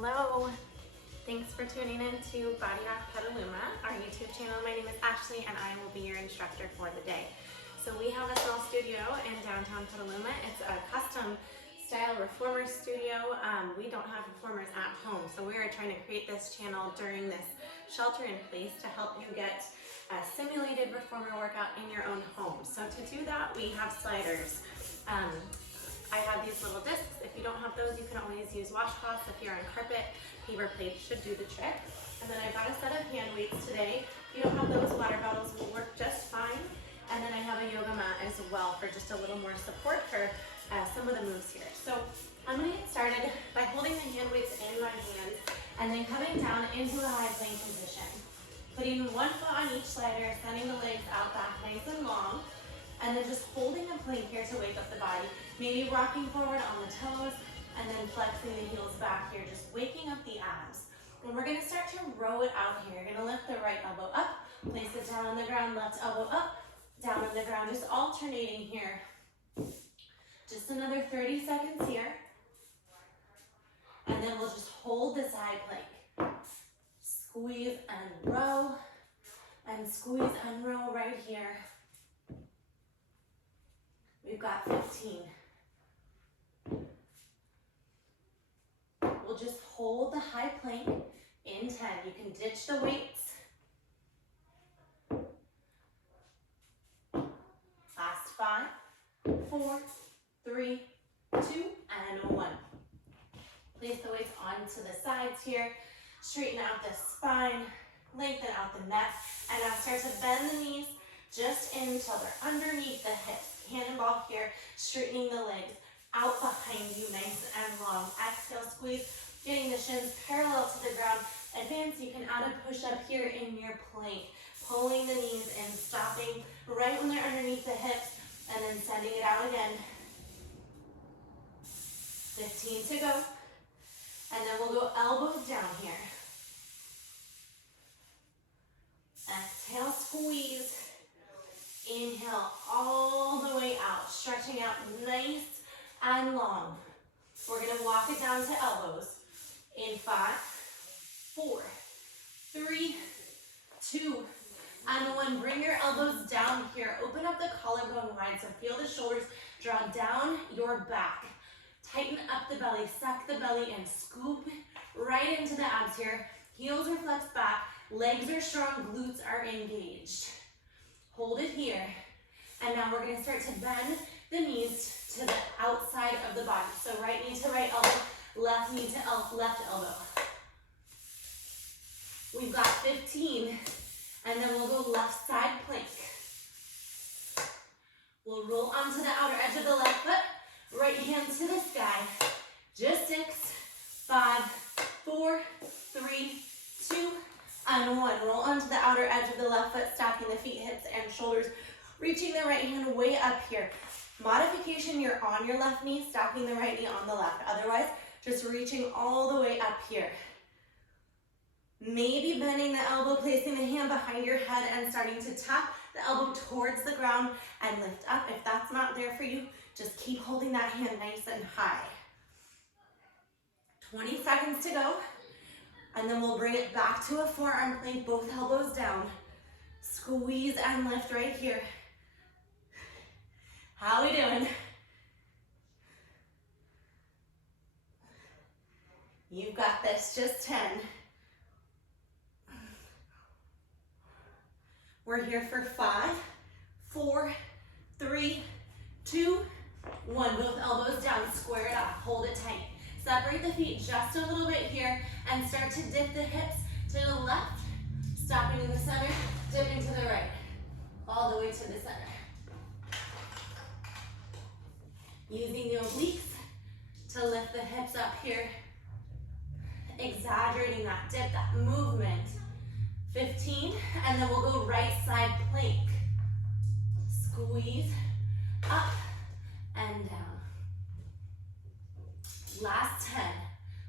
Hello, thanks for tuning in to Body Rock Petaluma, our YouTube channel. My name is Ashley and I will be your instructor for the day. So we have a small studio in downtown Petaluma. It's a custom style reformer studio. We don't have reformers at home, so we are trying to create this channel during this shelter in place to help you get a simulated reformer workout in your own home. So to do that, we have sliders. I have these little discs. If you don't have those, you can always use washcloths. If you're on carpet, paper plates should do the trick. And then I got a set of hand weights today. If you don't have those, water bottles will work just fine. And then I have a yoga mat as well for just a little more support for some of the moves here. So I'm gonna get started by holding the hand weights in my hands and then coming down into a high plank position. Putting one foot on each slider, sending the legs out back nice and long. And then just holding a plank here to wake up the body. Maybe rocking forward on the toes and then flexing the heels back here, just waking up the abs. And we're gonna start to row it out here. You're gonna lift the right elbow up, place it down on the ground, left elbow up, down on the ground, just alternating here. Just another 30 seconds here. And then we'll just hold the side plank. Squeeze and row, and squeeze and row right here. We've got 15. We'll just hold the high plank in 10. You can ditch the weights. Last 5, 4, 3, 2, and 1. Place the weights onto the sides here. Straighten out the spine, lengthen out the neck, and now start to bend the knees just in until they're underneath the hips. Cannonball here, straightening the legs out behind you, nice and long. Exhale, squeeze, getting the shins parallel to the ground. Advance, you can add a push-up here in your plank. Pulling the knees in, stopping right when they're underneath the hips, and then sending it out again. 15 to go. And then we'll go elbows down here. Exhale, squeeze. Inhale all the way out, stretching out nice and long. We're gonna walk it down to elbows. In 5, 4, 3, 2, and 1. Bring your elbows down here. Open up the collarbone wide, so feel the shoulders draw down your back. Tighten up the belly, suck the belly in, scoop right into the abs here. Heels are flexed back, legs are strong, glutes are engaged. Hold it here. And now we're gonna start to bend the knees to the outside of the body. So right knee to right elbow, left knee to left elbow. We've got 15, and then we'll go left side plank. We'll roll onto the outer edge of the left foot, right hand to the sky. Just 6, 5, 4, 3, 2, and 1. Roll onto the outer edge of the left foot, stacking the feet, hips, and shoulders, reaching the right hand way up here. Modification, you're on your left knee, stacking the right knee on the left. Otherwise, just reaching all the way up here. Maybe bending the elbow, placing the hand behind your head and starting to tap the elbow towards the ground and lift up. If that's not there for you, just keep holding that hand nice and high. 20 seconds to go. And then we'll bring it back to a forearm plank, both elbows down. Squeeze and lift right here. How we doing? You've got this, just 10. We're here for 5, 4, 3, 2, 1. Both elbows down, square it up, hold it tight. Separate the feet just a little bit here and start to dip the hips to the left, stopping in the center, dipping to the right, all the way to the center. Using the obliques to lift the hips up here, exaggerating that dip, that movement. 15, and then we'll go right side plank. Squeeze, up and down. Last 10.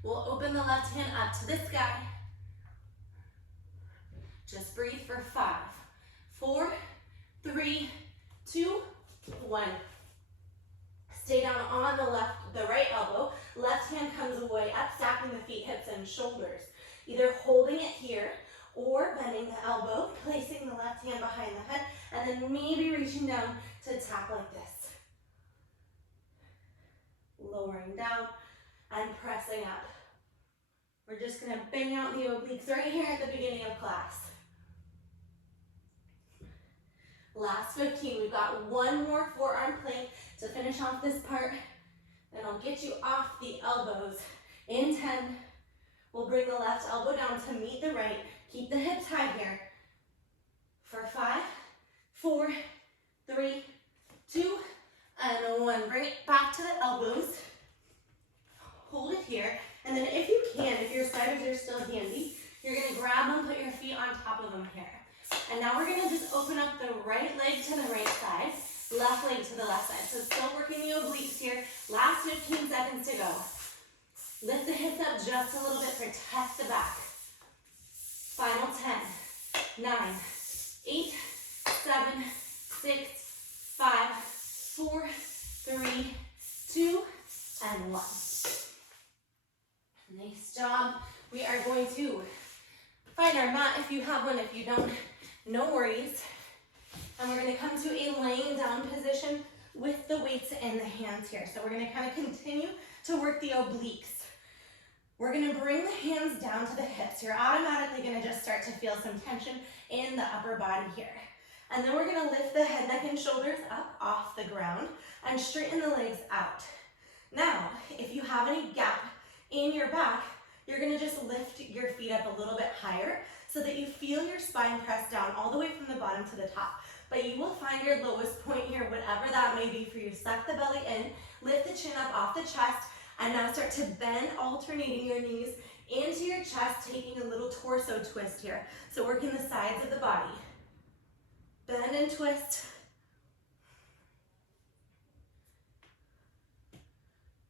We'll open the left hand up to the sky. Just breathe for 5, 4, 3, 2, 1. Stay down on the right elbow. Left hand comes way up, stacking the feet, hips, and and shoulders. Either holding it here or bending the elbow, placing the left hand behind the head, and then maybe reaching down to tap like this. Lowering down and pressing up. We're just gonna bang out the obliques right here at the beginning of class. Last 15, we've got one more forearm plank to finish off this part. Then I'll get you off the elbows. In 10, we'll bring the left elbow down to meet the right. Keep the hips high here. For 5, 4, 3, 2, and 1. Bring it back to the elbows. Hold it here. And then if you can, if your spiders are still handy, you're gonna grab them, put your feet on top of them here. And now we're gonna just open up the right leg to the right side, left leg to the left side. So still working the obliques here. Last 15 seconds to go. Lift the hips up just a little bit, protect the back. Final 10, 9, 8, 7, 6, 5, 4, 3, 2, and 1. Nice job. We are going to find our mat if you have one. If you don't, no worries. And we're going to come to a laying down position with the weights in the hands here. So we're going to kind of continue to work the obliques. We're going to bring the hands down to the hips. You're automatically going to just start to feel some tension in the upper body here. And then we're going to lift the head, neck, and shoulders up off the ground and straighten the legs out. Now, if you have any gap in your back, you're going to just lift your feet up a little bit higher so that you feel your spine press down all the way from the bottom to the top. But you will find your lowest point here, whatever that may be for you. Suck the belly in, lift the chin up off the chest, and now start to bend, alternating your knees into your chest, taking a little torso twist here. So working the sides of the body. Bend and twist.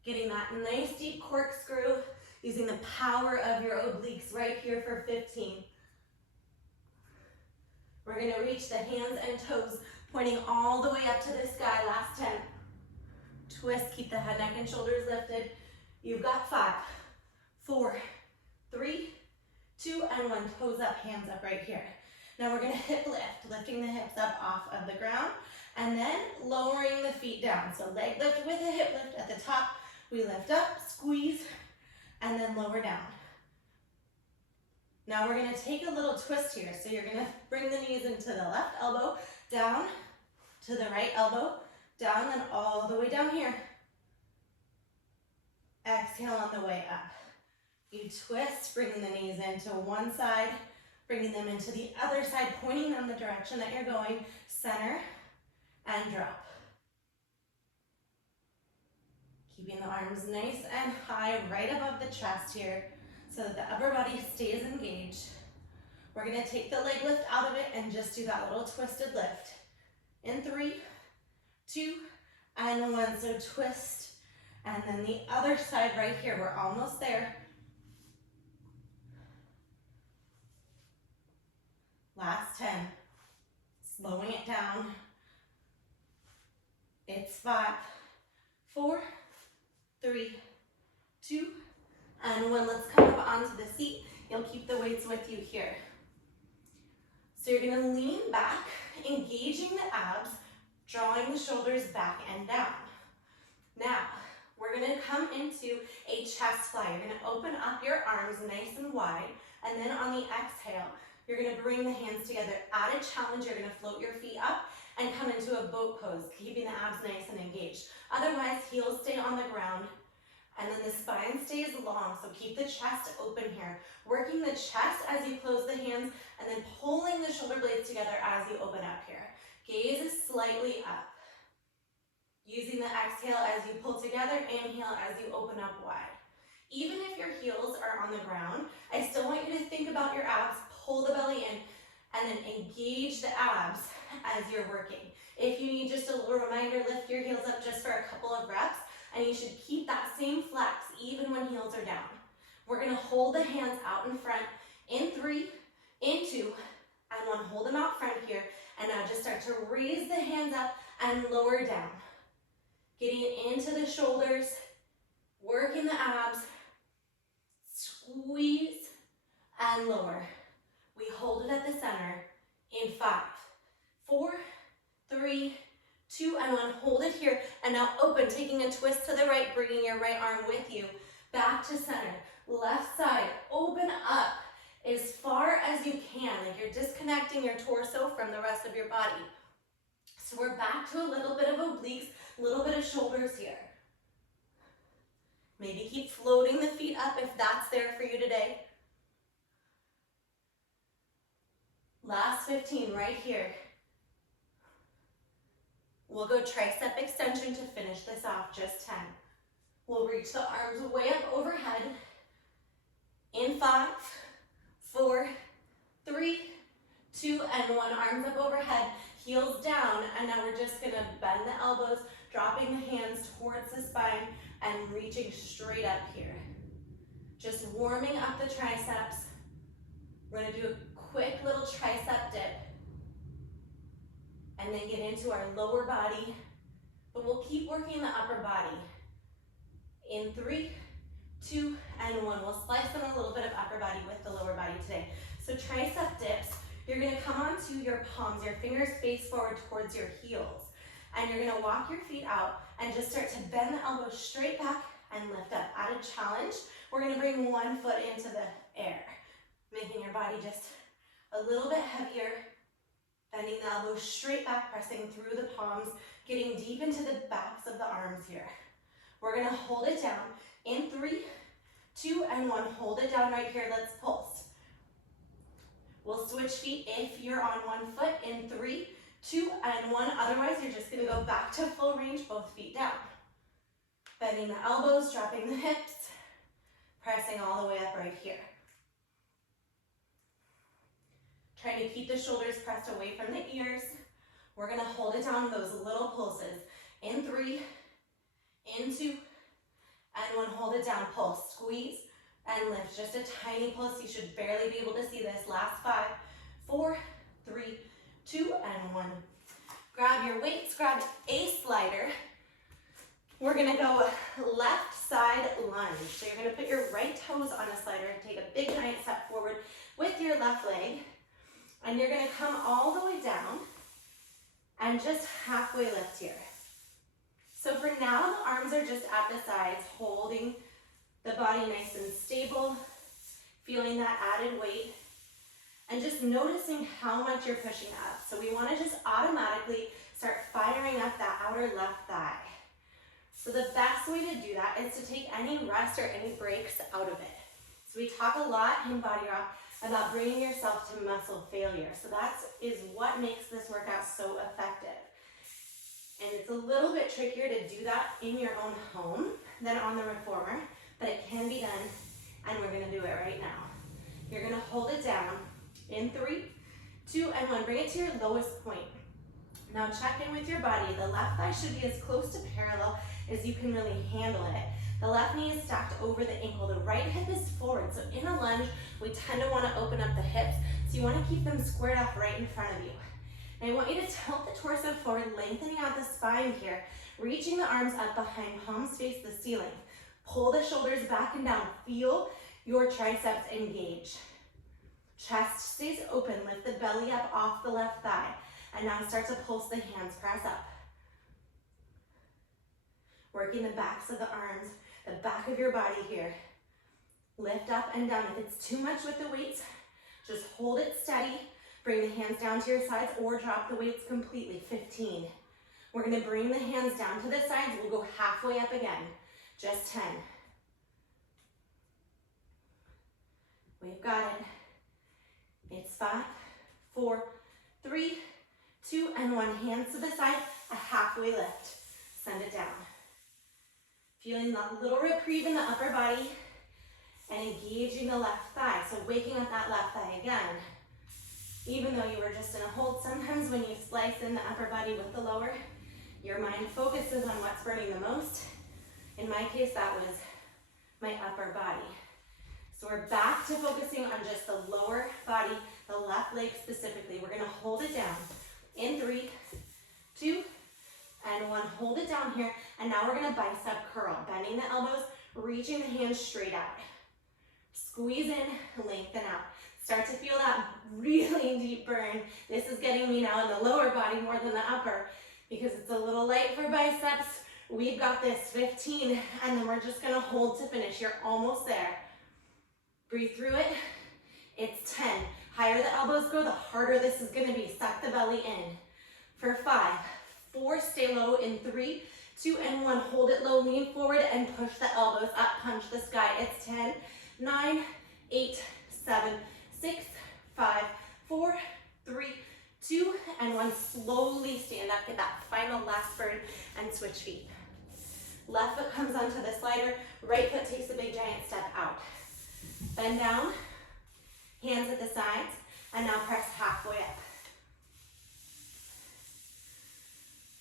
Getting that nice deep corkscrew, using the power of your obliques right here for 15. We're going to reach the hands and toes, pointing all the way up to the sky. Last 10. Twist, keep the head, neck, and shoulders lifted. You've got 5, 4, 3, 2, and 1. Toes up, hands up right here. Now we're going to hip lift, lifting the hips up off of the ground, and then lowering the feet down. So leg lift with a hip lift at the top. We lift up, squeeze, and then lower down. Now we're going to take a little twist here. So you're going to bring the knees into the left elbow, down to the right elbow, down and all the way down here. Exhale on the way up. You twist, bringing the knees into one side, bringing them into the other side, pointing them the direction that you're going, center, and drop. Keeping the arms nice and high right above the chest here so that the upper body stays engaged. We're going to take the leg lift out of it and just do that little twisted lift. In 3, 2, and 1. So twist, and then the other side right here. We're almost there. Last 10. Slowing it down. It's 5, 4, 3, 2, and 1. Let's come up onto the seat. You'll keep the weights with you here. So you're going to lean back, engaging the abs, drawing the shoulders back and down. Now, we're going to come into a chest fly. You're going to open up your arms nice and wide, and then on the exhale, you're going to bring the hands together. At a challenge, you're going to float your feet up and come into a boat pose, keeping the abs nice and engaged. Otherwise, heels stay on the ground, and then the spine stays long, so keep the chest open here. Working the chest as you close the hands, and then pulling the shoulder blades together as you open up here. Gaze is slightly up. Using the exhale as you pull together, inhale as you open up wide. Even if your heels are on the ground, I still want you to think about your abs, pull the belly in, and then engage the abs as you're working. If you need just a little reminder, lift your heels up just for a couple of reps, and you should keep that same flex even when heels are down. We're going to hold the hands out in front in 3, in 2, and 1. Hold them out front here, and now just start to raise the hands up and lower down. Getting into the shoulders, working the abs, squeeze and lower. We hold it at the center in 5, 4, 3, 2, and 1. Hold it here. And now open, taking a twist to the right, bringing your right arm with you. Back to center. Left side, open up as far as you can. Like you're disconnecting your torso from the rest of your body. So we're back to a little bit of obliques, a little bit of shoulders here. Maybe keep floating the feet up if that's there for you today. Last 15 right here. We'll go tricep extension to finish this off, just 10. We'll reach the arms way up overhead. In 5, 4, 3, 2, and 1. Arms up overhead, heels down, and now we're just gonna bend the elbows, dropping the hands towards the spine, and reaching straight up here. Just warming up the triceps. We're gonna do a quick little tricep dip, and then get into our lower body, but we'll keep working the upper body. In 3, 2, and 1. We'll slice in a little bit of upper body with the lower body today. So tricep dips, you're gonna come onto your palms, your fingers face forward towards your heels. And you're gonna walk your feet out and just start to bend the elbows straight back and lift up. Add a challenge. We're gonna bring one foot into the air, making your body just a little bit heavier, bending the elbows straight back, pressing through the palms, getting deep into the backs of the arms here. We're gonna hold it down. In 3, 2, and 1. Hold it down right here. Let's pulse. We'll switch feet if you're on one foot. In 3, 2, and 1. Otherwise, you're just gonna go back to full range, both feet down. Bending the elbows, dropping the hips, pressing all the way up right here. Trying to keep the shoulders pressed away from the ears. We're gonna hold it down, those little pulses. In 3, in 2, and 1. Hold it down, pulse, squeeze, and lift. Just a tiny pulse. You should barely be able to see this. Last 5, 4, 3, 2, and 1. Grab your weights, grab a slider. We're gonna go left side lunge. So you're gonna put your right toes on a slider and take a big giant step forward with your left leg. And you're gonna come all the way down and just halfway lift here. So for now, the arms are just at the sides, holding the body nice and stable, feeling that added weight, and just noticing how much you're pushing up. So we wanna just automatically start firing up that outer left thigh. So the best way to do that is to take any rest or any breaks out of it. So we talk a lot in Body Rock about bringing yourself to muscle failure. So that is what makes this workout so effective. And it's a little bit trickier to do that in your own home than on the reformer, but it can be done, and we're gonna do it right now. You're gonna hold it down in 3, 2, and 1. Bring it to your lowest point. Now check in with your body. The left thigh should be as close to parallel as you can really handle it. The left knee is stacked over the ankle. The right hip is forward. So in a lunge, we tend to want to open up the hips. So you want to keep them squared off right in front of you. And I want you to tilt the torso forward, lengthening out the spine here, reaching the arms up behind, palms face the ceiling. Pull the shoulders back and down. Feel your triceps engage. Chest stays open. Lift the belly up off the left thigh. And now start to pulse the hands, press up. Working the backs of the arms, the back of your body here. Lift up and down. If it's too much with the weights, just hold it steady. Bring the hands down to your sides or drop the weights completely. 15. We're gonna bring the hands down to the sides. We'll go halfway up again. Just 10. We've got it. It's 5, 4, 3, 2, and 1. Hands to the side, a halfway lift. Send it down. Feeling that little reprieve in the upper body and engaging the left thigh. So waking up that left thigh again. Even though you were just in a hold, sometimes when you slice in the upper body with the lower, your mind focuses on what's burning the most. In my case, that was my upper body. So we're back to focusing on just the lower body, the left leg specifically. We're gonna hold it down in 3, 2, and 1. Hold it down here. And now we're gonna bicep curl, bending the elbows, reaching the hands straight out. Squeeze in, lengthen out. Start to feel that really deep burn. This is getting me now in the lower body more than the upper because it's a little light for biceps. We've got this, 15, and then we're just gonna hold to finish. You're almost there. Breathe through it. It's 10. Higher the elbows go, the harder this is gonna be. Suck the belly in. For 5, 4, stay low in 3, 2, and 1. Hold it low, lean forward, and push the elbows up, punch the sky. It's 10, 9, 8, 7, 6, 5, 4, 3, 2, and 1. Slowly stand up, get that final last burn, and switch feet. Left foot comes onto the slider, right foot takes a big giant step out. Bend down, hands at the sides, and now press halfway up.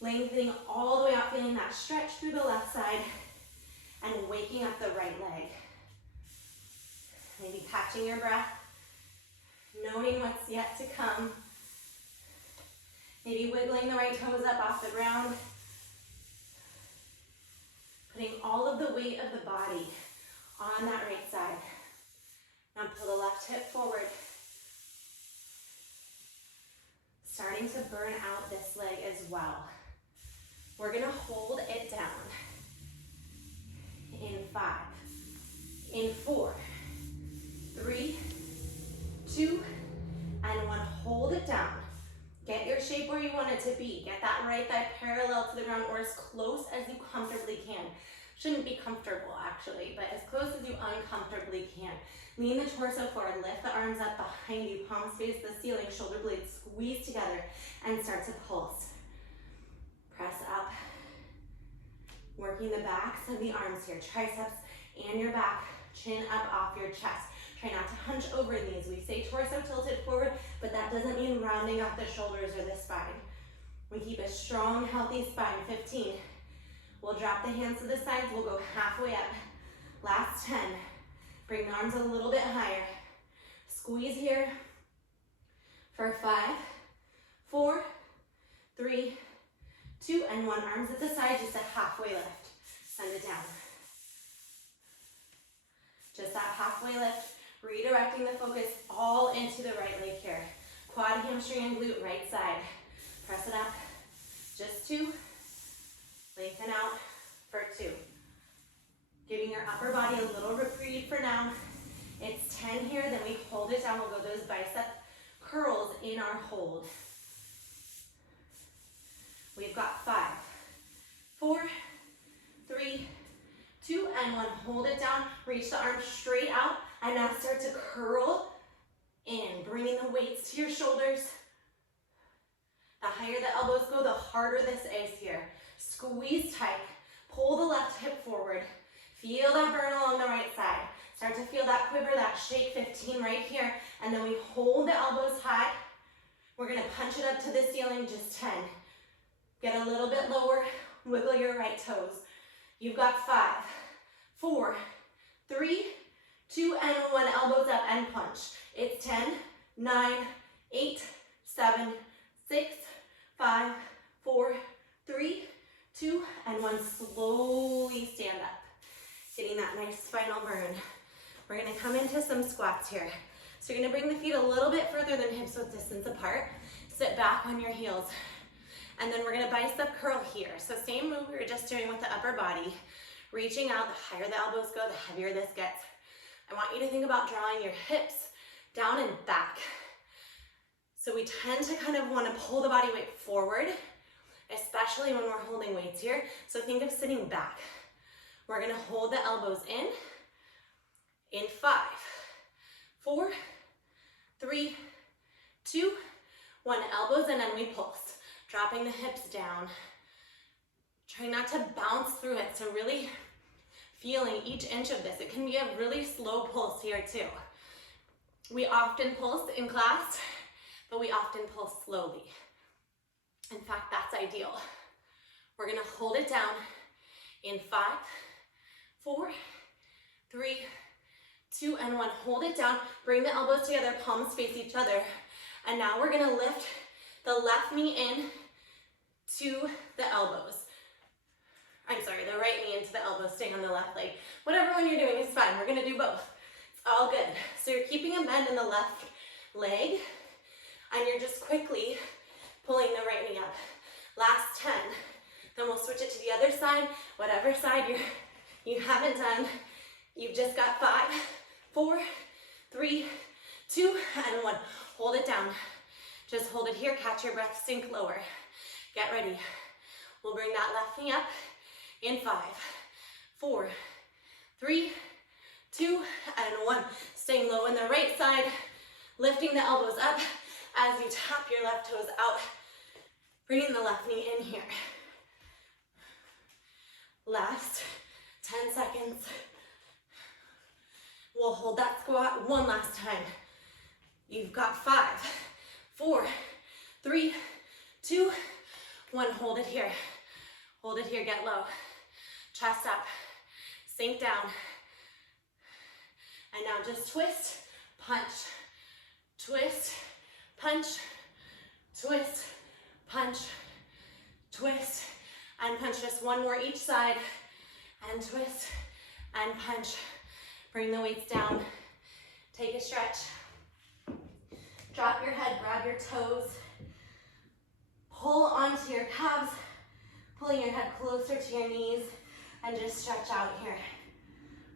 Lengthening all the way out, feeling that stretch through the left side, and waking up the right leg. Maybe catching your breath, knowing what's yet to come. Maybe wiggling the right toes up off the ground. Putting all of the weight of the body on that right side. Now pull the left hip forward. Starting to burn out this leg as well. We're gonna hold it down. In 5, in 4, 3, 2, and 1. Hold it down. Get your shape where you want it to be. Get that right thigh parallel to the ground or as close as you comfortably can. Shouldn't be comfortable actually, but as close as you uncomfortably can. Lean the torso forward, lift the arms up behind you, palms face the ceiling, shoulder blades squeeze together, and start to pulse. Press up. Working the backs of the arms here, triceps and your back, chin up off your chest. Try not to hunch over these. We say torso tilted forward, but that doesn't mean rounding off the shoulders or the spine. We keep a strong, healthy spine. 15. We'll drop the hands to the sides. We'll go halfway up. Last 10. Bring the arms a little bit higher. Squeeze here for 5, 4, 3, 2, and 1. Arms at the side, just a halfway lift. Send it down. Just that halfway lift, redirecting the focus all into the right leg here. Quad, hamstring, and glute, right side. Press it up. Just 2. Lengthen out for 2. Giving your upper body a little reprieve for now. It's 10 here, then we hold it down. We'll go those bicep curls in our hold. We've got 5, 4, 3, 2, and 1. Hold it down. Reach the arms straight out, and now start to curl in, bringing the weights to your shoulders. The higher the elbows go, the harder this is here. Squeeze tight. Pull the left hip forward. Feel that burn along the right side. Start to feel that quiver, that shake. 15 right here. And then we hold the elbows high. We're going to punch it up to the ceiling, just 10. Get a little bit lower. Wiggle your right toes. You've got 5, 4, 3, 2, and 1. Elbows up and punch. It's 10, 9, 8, 7, 6, 5, 4, 3, 2, and 1. Slowly stand up. Getting that nice final burn. We're gonna come into some squats here. So you're gonna bring the feet a little bit further than hips width distance apart. Sit back on your heels. And then we're gonna bicep curl here. So same move we were just doing with the upper body. Reaching out, the higher the elbows go, the heavier this gets. I want you to think about drawing your hips down and back. So we tend to kind of wanna pull the body weight forward, especially when we're holding weights here. So think of sitting back. We're gonna hold the elbows in 5, 4, 3, 2, 1. Elbows in, and we pulse. Dropping the hips down. Trying not to bounce through it, so really feeling each inch of this. It can be a really slow pulse here too. We often pulse in class, but we often pulse slowly. In fact, that's ideal. We're gonna hold it down in 5, 4, 3, 2, and 1. Hold it down. Bring the elbows together, palms face each other. And now we're gonna lift the left knee in to the elbows. I'm sorry, the right knee into the elbows, staying on the left leg. Whatever one you're doing is fine. We're gonna do both. It's all good. So you're keeping a bend in the left leg, and you're just quickly pulling the right knee up. Last 10. Then we'll switch it to the other side, whatever side you haven't done. You've just got 5, 4, 3, 2, and 1. Hold it down. Just hold it here, catch your breath, sink lower. Get ready. We'll bring that left knee up in 5, 4, 3, 2, and 1. Staying low in the right side, lifting the elbows up as you tap your left toes out, bringing the left knee in here. Last 10 seconds. We'll hold that squat one last time. You've got 5, 4, 3, 2, 1. Hold it here. Hold it here, get low. Chest up, sink down. And now just twist, punch, twist, punch, twist, punch, twist, and punch. Just one more each side, and twist, and punch. Bring the weights down. Take a stretch. Drop your head, grab your toes. Pull onto your calves, pulling your head closer to your knees, and just stretch out here.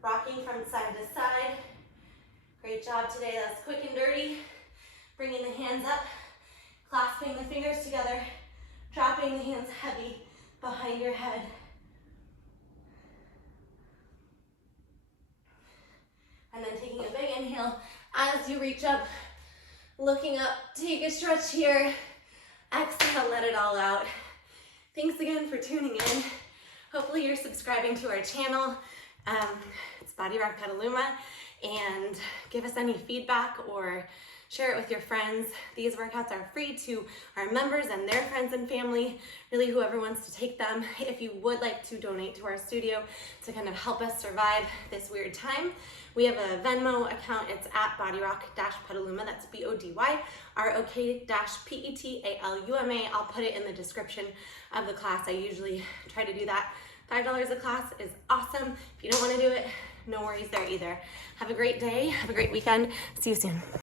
Rocking from side to side. Great job today. That's quick and dirty. Bringing the hands up, clasping the fingers together, dropping the hands heavy behind your head. And then taking a big inhale as you reach up, looking up, take a stretch here. Exhale, let it all out. Thanks again for tuning in. Hopefully you're subscribing to our channel. It's Body Rock Petaluma, and give us any feedback or share it with your friends. These workouts are free to our members and their friends and family, really whoever wants to take them. If you would like to donate to our studio to kind of help us survive this weird time, we have a Venmo account. It's at bodyrock-petaluma. That's BODYROK-PETALUMA. I'll put it in the description of the class. I usually try to do that. $5 a class is awesome. If you don't want to do it, no worries there either. Have a great day. Have a great weekend. See you soon.